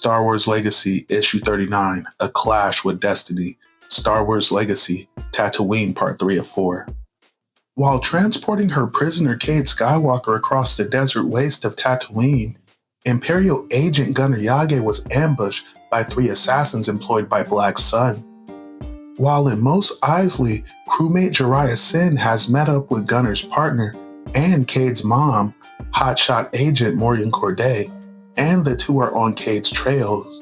Star Wars Legacy, Issue 39, A Clash with Destiny, Star Wars Legacy, Tatooine Part 3 of 4. While transporting her prisoner Cade Skywalker across the desert waste of Tatooine, Imperial agent Gunner Yage was ambushed by 3 assassins employed by Black Sun. While in Mos Eisley, crewmate Jariah Sin has met up with Gunner's partner and Cade's mom, hotshot agent Morgan Corday, and the two are on Cade's trails.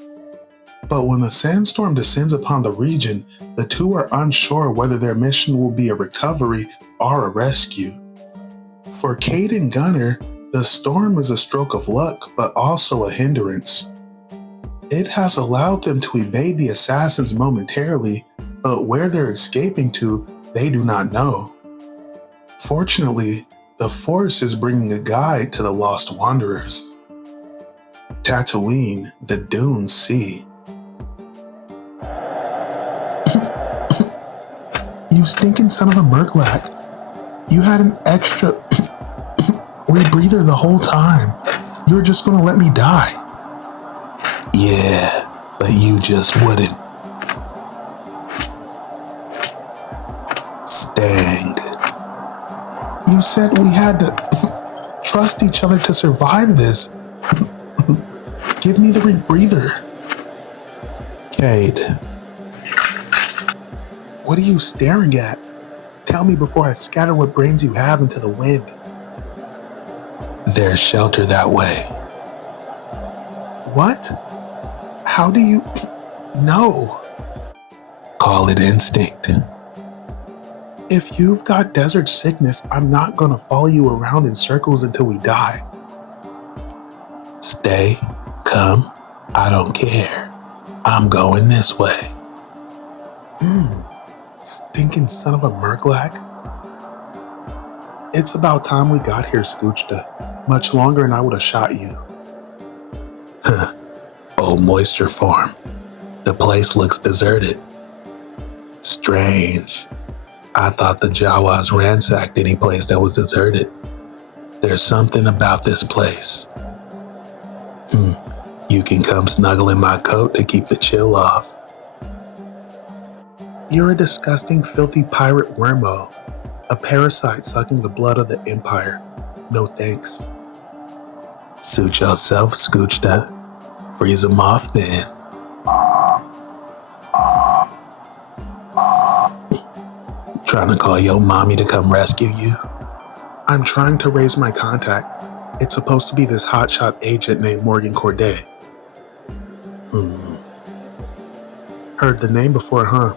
But when the sandstorm descends upon the region, the two are unsure whether their mission will be a recovery or a rescue. For Cade and Gunner, the storm is a stroke of luck, but also a hindrance. It has allowed them to evade the assassins momentarily, but where they're escaping to, they do not know. Fortunately, the Force is bringing a guide to the lost wanderers. Tatooine, the Dune Sea. You stinking son of a Murklak. You had an extra rebreather the whole time. You were just gonna let me die. Yeah, but you just wouldn't. Stang. You said we had to trust each other to survive this. Give me the rebreather. Cade. What are you staring at? Tell me before I scatter what brains you have into the wind. There's shelter that way. What? How do you know? Call it instinct. If you've got desert sickness, I'm not gonna follow you around in circles until we die. Stay, come, I don't care. I'm going this way. Stinking son of a Murklak. It's about time we got here, Scoochta. Much longer and I would have shot you. Old Moisture Farm. The place looks deserted. Strange. I thought the Jawas ransacked any place that was deserted. There's something about this place. You can come snuggle in my coat to keep the chill off. You're a disgusting, filthy pirate wormo. A parasite sucking the blood of the Empire. No thanks. Suit yourself, Scoochta. Freeze 'em off then. Trying to call your mommy to come rescue you? I'm trying to raise my contact. It's supposed to be this hotshot agent named Morgan Corday. Heard the name before, huh?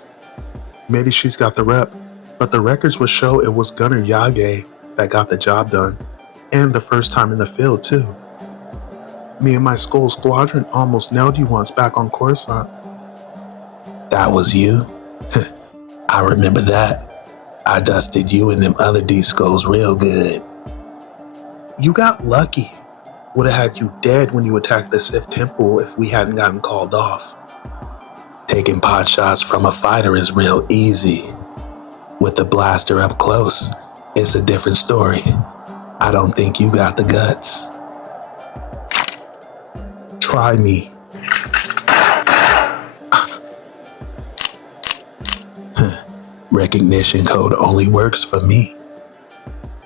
Maybe she's got the rep, but the records would show it was Gunner Yage that got the job done, and the first time in the field too. Me and my Skull Squadron almost nailed you once back on Coruscant. That was you? I remember that. I dusted you and them other D-Skulls real good. You got lucky. Would have had you dead when you attacked the Sith Temple if we hadn't gotten called off. Taking pot shots from a fighter is real easy. With the blaster up close, it's a different story. I don't think you got the guts. Try me. Recognition code only works for me.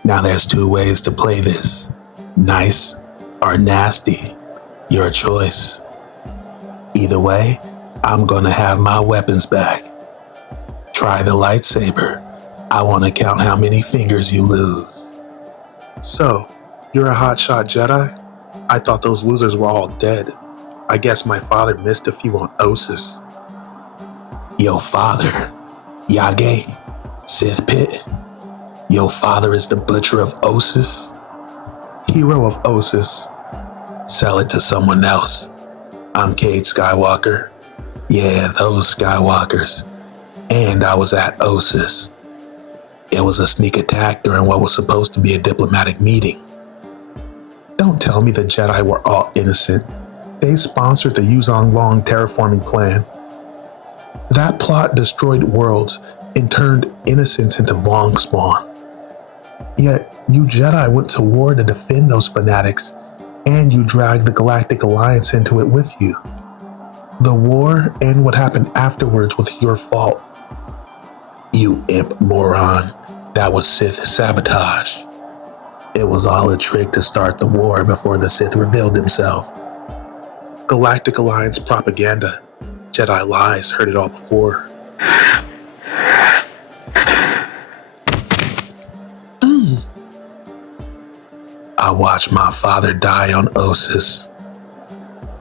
Now there's 2 ways to play this. Nice or nasty. Your choice. Either way, I'm gonna have my weapons back. Try the lightsaber. I wanna count how many fingers you lose. So, you're a hotshot Jedi? I thought those losers were all dead. I guess my father missed a few on Ossus. Your father? Yage? Sith Pit? Your father is the butcher of Ossus? Hero of Ossus. Sell it to someone else. I'm Cade Skywalker. Yeah, those Skywalkers. And I was at Ossus. It was a sneak attack during what was supposed to be a diplomatic meeting. Don't tell me the Jedi were all innocent. They sponsored the Yuzong Long terraforming plan. That plot destroyed worlds and turned innocents into Vong spawn. Yet, you Jedi went to war to defend those fanatics, and you dragged the Galactic Alliance into it with you. The war and what happened afterwards was your fault. You imp moron. That was Sith sabotage. It was all a trick to start the war before the Sith revealed himself. Galactic Alliance propaganda. Jedi lies, heard it all before. I watched my father die on Ossus.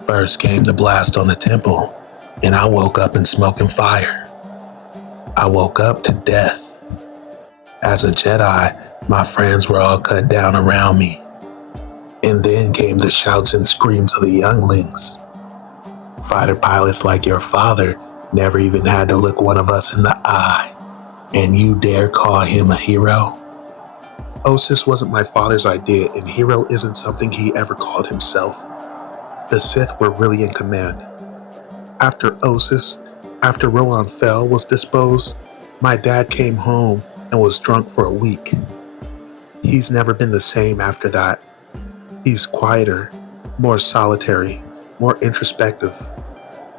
First came the blast on the temple, and I woke up in smoke and fire. I woke up to death. As a Jedi, my friends were all cut down around me. And then came the shouts and screams of the younglings. Fighter pilots like your father never even had to look one of us in the eye. And you dare call him a hero? Ossus wasn't my father's idea, and hero isn't something he ever called himself. The Sith were really in command. After Ossus, after Rohan Fel was disposed, my dad came home and was drunk for a week. He's never been the same after that. He's quieter, more solitary, more introspective,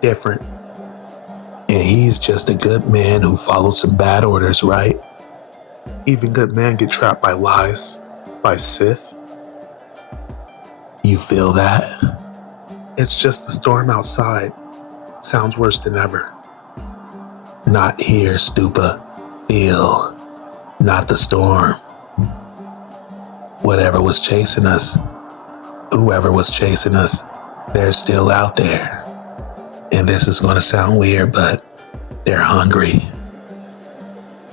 different. And he's just a good man who followed some bad orders, right? Even good men get trapped by lies, by Sith. You feel that? It's just the storm outside. Sounds worse than ever. Not here, Stupa. Feel. Not the storm. Whatever was chasing us, whoever was chasing us, they're still out there. And this is going to sound weird, but they're hungry.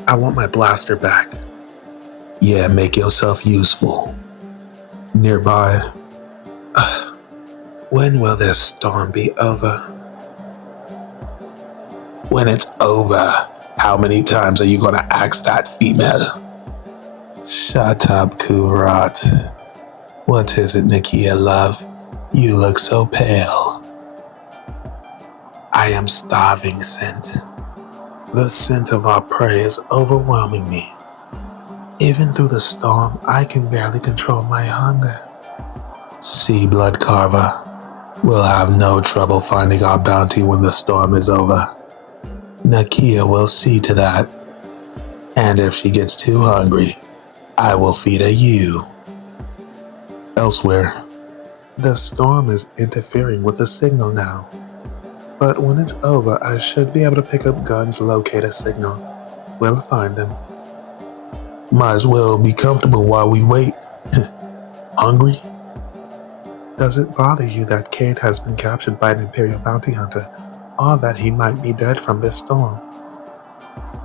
I want my blaster back. Yeah, make yourself useful. Nearby. When will this storm be over? When it's over, how many times are you going to ask that female? Shut up, Kurat. What is it, Nakia, love? You look so pale. I am starving, Scent. The scent of our prey is overwhelming me. Even through the storm, I can barely control my hunger. Sea Blood Carver, we'll have no trouble finding our bounty when the storm is over. Nakia will see to that. And if she gets too hungry, I will feed her you. Elsewhere, the storm is interfering with the signal now. But when it's over, I should be able to pick up guns, locate a signal. We'll find them. Might as well be comfortable while we wait. Hungry? Does it bother you that Cade has been captured by an Imperial bounty hunter, or that he might be dead from this storm?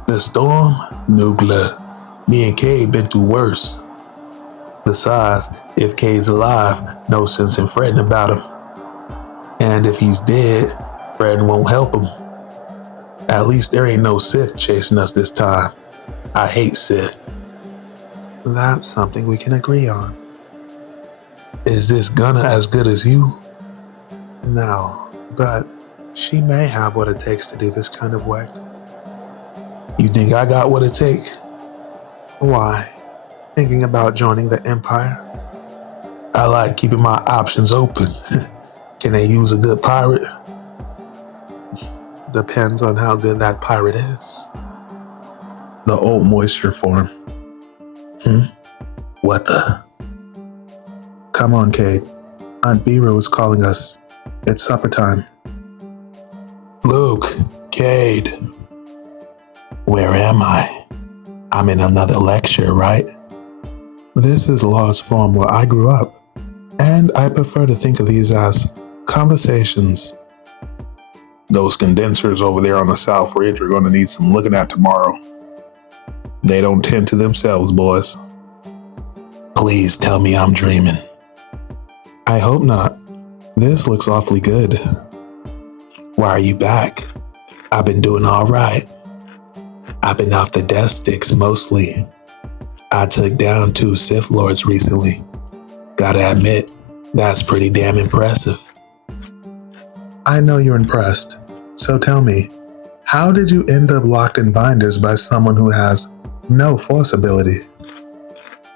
The storm? Noogla. Me and Cade been through worse. Besides, if Cade's alive, no sense in fretting about him. And if he's dead, fretting won't help him. At least there ain't no Sith chasing us this time. I hate Sith. That's something we can agree on. Is this Gunna as good as you? No, but she may have what it takes to do this kind of work. You think I got what it takes? Why? Thinking about joining the Empire? I like keeping my options open. Can they use a good pirate? Depends on how good that pirate is. The old moisture form. What the? Come on, Cade. Aunt Beero is calling us. It's supper time. Luke, Cade. Where am I? I'm in another lecture, right? This is Law's form where I grew up, and I prefer to think of these as conversations. Those condensers over there on the South Ridge are going to need some looking at tomorrow. They don't tend to themselves, boys. Please tell me I'm dreaming. I hope not. This looks awfully good. Why are you back? I've been doing all right. I've been off the death sticks mostly. I took down 2 Sith Lords recently. Gotta admit, that's pretty damn impressive. I know you're impressed. So tell me, how did you end up locked in binders by someone who has no force ability?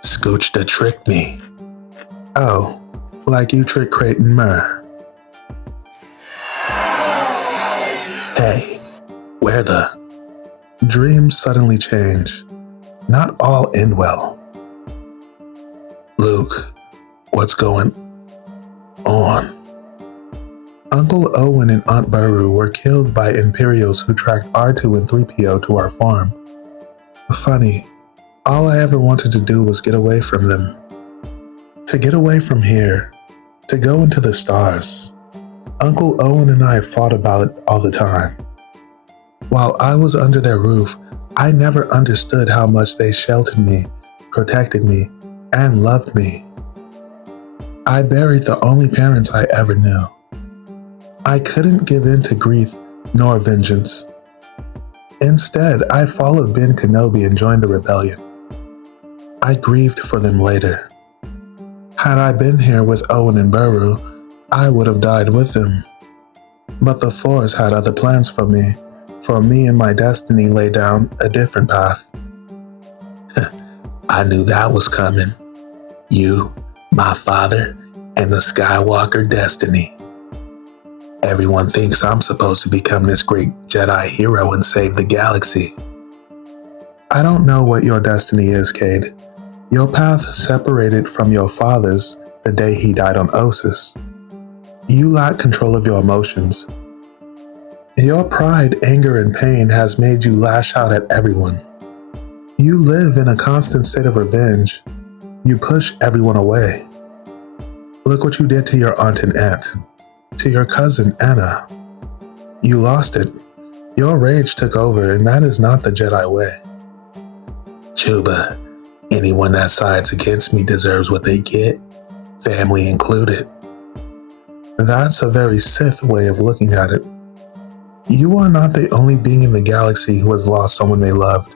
Scoochta tricked me. Oh, like you tricked Creighton Murr. Dreams suddenly change. Not all end well. Luke, what's going on? Uncle Owen and Aunt Beru were killed by Imperials who tracked R2 and 3PO to our farm. Funny, all I ever wanted to do was get away from them. To get away from here, to go into the stars. Uncle Owen and I fought about it all the time. While I was under their roof, I never understood how much they sheltered me, protected me, and loved me. I buried the only parents I ever knew. I couldn't give in to grief nor vengeance. Instead, I followed Ben Kenobi and joined the rebellion. I grieved for them later. Had I been here with Owen and Beru, I would have died with them. But the Force had other plans for me and my destiny lay down a different path. I knew that was coming. You, my father, and the Skywalker destiny. Everyone thinks I'm supposed to become this great Jedi hero and save the galaxy. I don't know what your destiny is, Cade. Your path separated from your father's the day he died on Ossus. You lack control of your emotions. Your pride, anger, and pain has made you lash out at everyone. You live in a constant state of revenge. You push everyone away. Look what you did to your aunt and aunt, to your cousin Anna. You lost it. Your rage took over, and that is not the Jedi way. Chuba, anyone that sides against me deserves what they get, family included. That's a very Sith way of looking at it. You are not the only being in the galaxy who has lost someone they loved.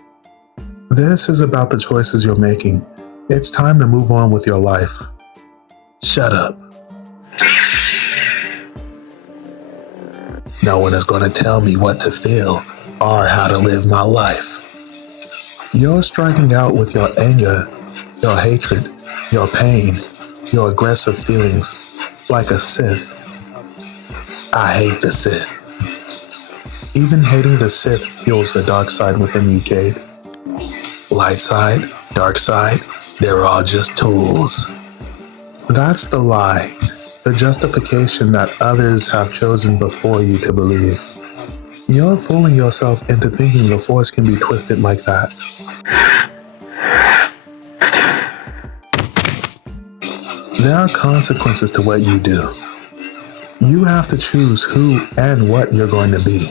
This is about the choices you're making. It's time to move on with your life. Shut up. No one is going to tell me what to feel or how to live my life. You're striking out with your anger, your hatred, your pain, your aggressive feelings, like a Sith. I hate the Sith. Even hating the Sith fuels the dark side within you, Cade. Light side, dark side, they're all just tools. That's the lie, the justification that others have chosen before you to believe. You're fooling yourself into thinking the Force can be twisted like that. There are consequences to what you do. You have to choose who and what you're going to be.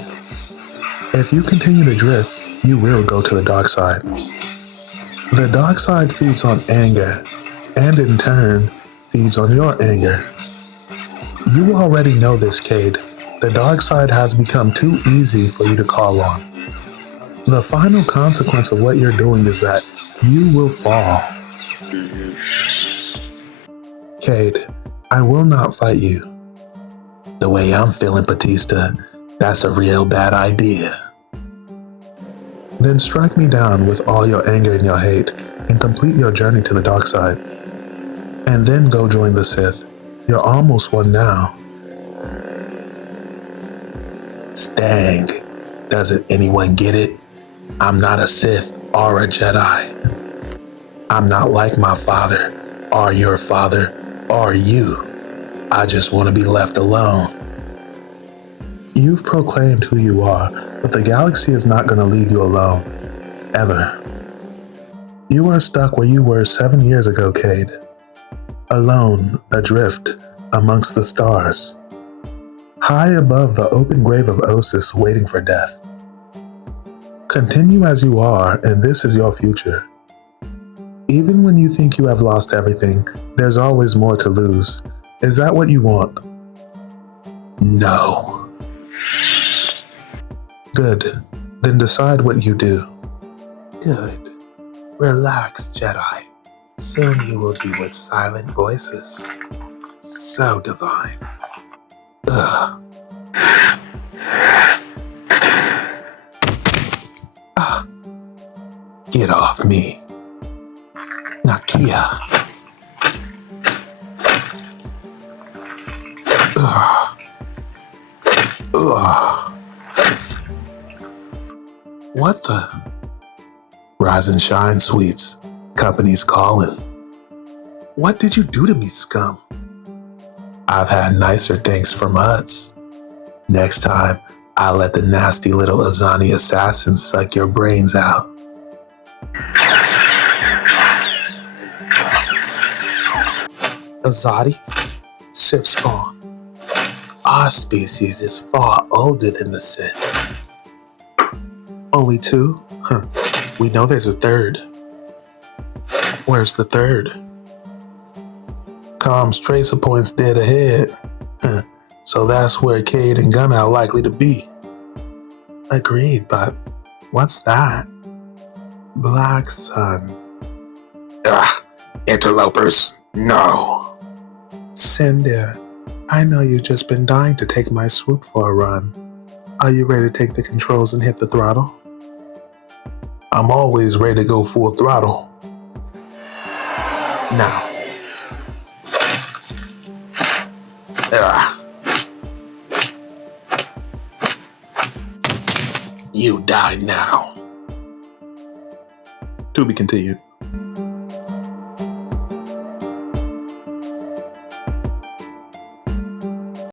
If you continue to drift, you will go to the dark side. The dark side feeds on anger, and in turn, feeds on your anger. You already know this, Cade. The dark side has become too easy for you to call on. The final consequence of what you're doing is that you will fall. Cade, I will not fight you. The way I'm feeling, Batista, that's a real bad idea. Then strike me down with all your anger and your hate and complete your journey to the dark side. And then go join the Sith. You're almost one now. Stang, doesn't anyone get it? I'm not a Sith or a Jedi. I'm not like my father or your father or you. I just want to be left alone. You've proclaimed who you are, but the galaxy is not going to leave you alone. Ever. You are stuck where you were 7 years ago, Cade. Alone, adrift, amongst the stars. High above the open grave of Ossus, waiting for death. Continue as you are, and this is your future. Even when you think you have lost everything, there's always more to lose. Is that what you want? No. Good. Then decide what you do. Good. Relax, Jedi. Soon you will be with silent voices. So divine. Ugh. Get off me. Nakia. Ugh. Ugh. What the? Rise and shine, sweets. Company's calling. What did you do to me, scum? I've had nicer things for mutts. Next time, I'll let the nasty little Azani assassin suck your brains out. Azadi? Sith spawn. Our species is far older than the Sith. Only two? Huh. We know there's a third. Where's the third? Comms tracer points dead ahead. So that's where Cade and Gunnar are likely to be. Agreed, but what's that? Black Sun. Interlopers, no. Cindy, I know you've just been dying to take my swoop for a run. Are you ready to take the controls and hit the throttle? I'm always ready to go full throttle. Now. You die now. To be continued.